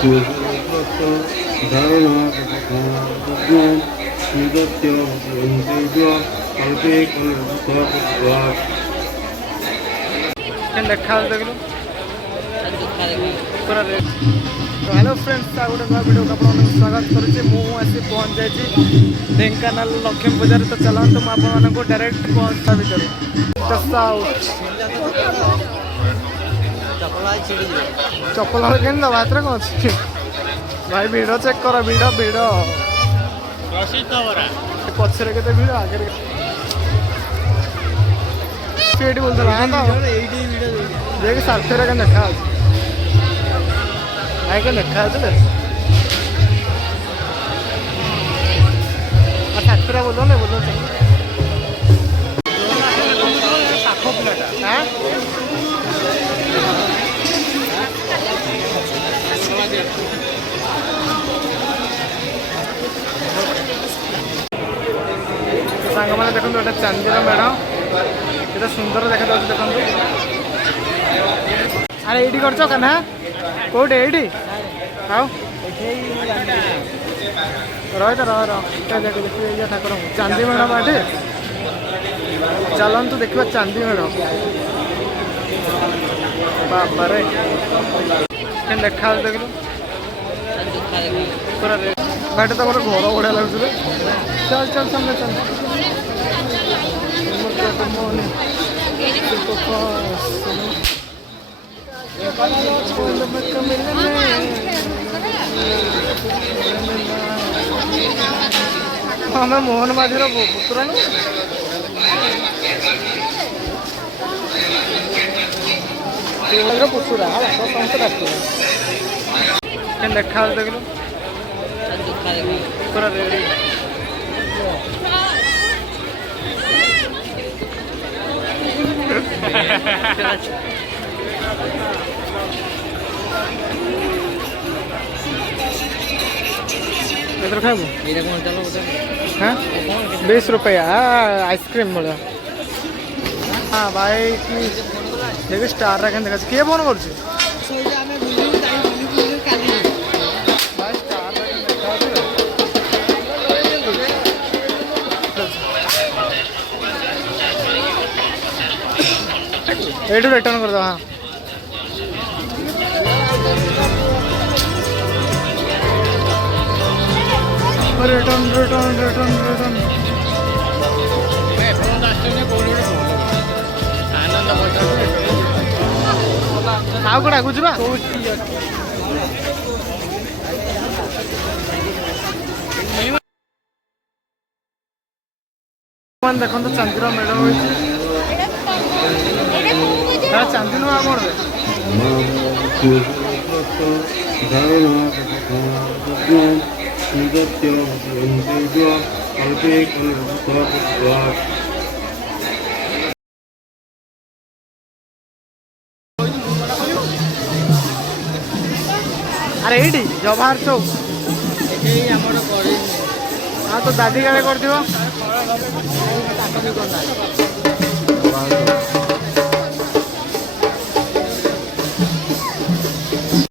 देखा देख लो पूरा रेट। तो हेलो फ्रेंड्स गोटे नया वीडियो को आपको स्वागत करुच्ची। मुझे पहुँच जाइए ढेंकानाल लक्ष्मी बजार। तो चलते मुझे डायरेक्ट पहुँचा भर चपल हल के हाथ में कौन अच्छी भाई भिड़ चेक कर भिड़ भिड़ पचर के भिड़ आगे बोलता देख साथी क्या देखा भाई क्या देखा साथी बोलो ना बोलो हाँ सांग मैंने देखो गोटे चांदीर मेढ़ ये सुंदर देखा देखो अरे ये कर कन्हा कौटे ये आओ रही तो रह देखिए ठाकुर चांदी मेढ़ बाटे चलतु देखा चांदी मेढ़ बाबारे देखा देख लो पूरा भाई तो घर बढ़िया लगे चल चल सामने चल हमें मोहन माझीर पुत्र पुतुरा देखा देख लो पूरा रेडी इधर खाबू हाँ 20 रुपया आइसक्रीम मिले हाँ भाई देख स्टार रखे देखा किए फोन कर रिटर्न कर दो हाँ रिटर्न रिटर्न रिटर्न रिटर्न आउ कौन आगु जा देखो तो चांदीर मेढ़ हो चांदी नुआ कौन अरे ये जवाहर चौक हाँ तो दादी गाड़े कर